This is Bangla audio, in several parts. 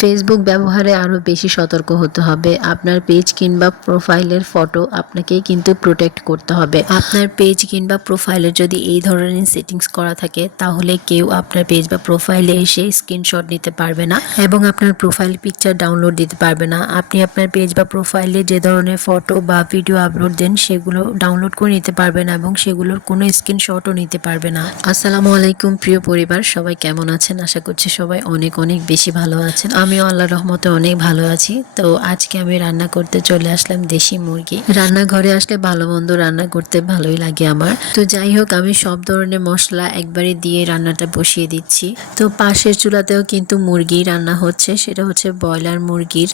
ফেসবুক ব্যবহারে আরও বেশি সতর্ক হতে হবে। আপনার পেজ কিংবা প্রোফাইলের ফটো আপনাকেই কিন্তু প্রোটেক্ট করতে হবে। আপনার পেজ কিংবা প্রোফাইলে যদি এই ধরনের সেটিংস করা থাকে তাহলে কেউ আপনার পেজ বা প্রোফাইলে এসে স্ক্রিনশট নিতে পারবে না এবং আপনার প্রোফাইল পিকচার ডাউনলোড দিতে পারবে না। আপনি আপনার পেজ বা প্রোফাইলে যে ধরনের ফটো বা ভিডিও আপলোড দেন সেগুলো ডাউনলোড করে নিতে পারবে না এবং সেগুলোর কোনো স্ক্রিনশটও নিতে পারবে না। আসসালামু আলাইকুম প্রিয় পরিবার, সবাই কেমন আছেন? আশা করছি সবাই অনেক অনেক বেশি ভালো আছেন। আমিও আল্লাহর রহমতে অনেক ভালো আছি। তো আজকে আমি রান্না করতে চলে আসলাম দেশি মুরগি। রান্নাঘরে আসলে ভালো মন্দ রান্না করতে ভালোই লাগে আমার। তো যাই হোক, আমি সব ধরনের মশলা একবারে দিয়ে রান্নাটা বসিয়ে দিচ্ছি। তো পাশের চুলাতেও কিন্তু মুরগি রান্না হচ্ছে, সেটা হচ্ছে ব্রয়লার মুরগির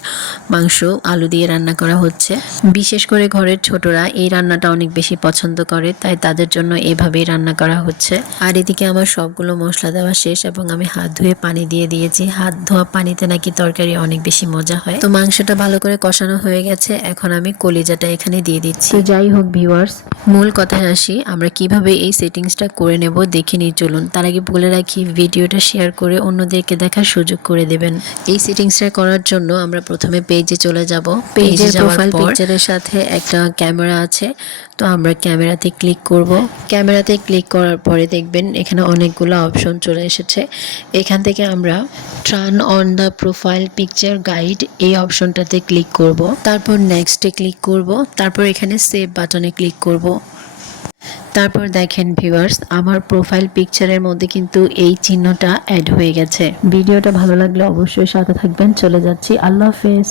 মাংস আলু দিয়ে রান্না করা হচ্ছে। বিশেষ করে ঘরের ছোটরা এই রান্নাটা অনেক বেশি পছন্দ করে, তাই তাদের জন্য এভাবেই রান্না করা হচ্ছে। আর এদিকে আমার সবগুলো মশলা দেওয়া শেষ এবং আমি হাত ধুয়ে পানি দিয়ে দিয়েছি। হাত ধোয়া পানিতে নাকি তরকারি অনেক বেশি মজা হয়। তো মাংসটা ভালো করে কষানো হয়ে গেছে, এখন আমি কলিজাটা এখানে দিয়ে দিচ্ছি। তো যাই হোক ভিউয়ার্স, মূল কথায় আসি, আমরা কিভাবে এই সেটিংসটা করে নেব দেখে নিয়ে চলুন। তার আগে বলে রাখি, ভিডিওটা শেয়ার করে অন্যদেরকে দেখার সুযোগ করে দেবেন। এই সেটিংসটা করার জন্য আমরা প্রথমে পেজে চলে যাব। পেজে প্রোফাইল পিকচারের সাথে একটা ক্যামেরা আছে, তো আমরা ক্যামেরাতে ক্লিক করব। ক্যামেরাতে ক্লিক করার পরে দেখবেন এখানে অনেকগুলো অপশন চলে এসেছে। এখান থেকে আমরা turn on the profile picture guide এই অপশনটাতে ক্লিক করব। তারপর নেক্সটে ক্লিক করব। তারপর এখানে সেভ বাটনে ক্লিক করব। তারপর দেখেন ভিউয়ার্স, আমার প্রোফাইল পিকচারের মধ্যে কিন্তু এই চিহ্নটা অ্যাড হয়ে গেছে। ভিডিওটা ভালো লাগলে অবশ্যই সাথে থাকবেন। চলে যাচ্ছি, আল্লাহ হাফেজ।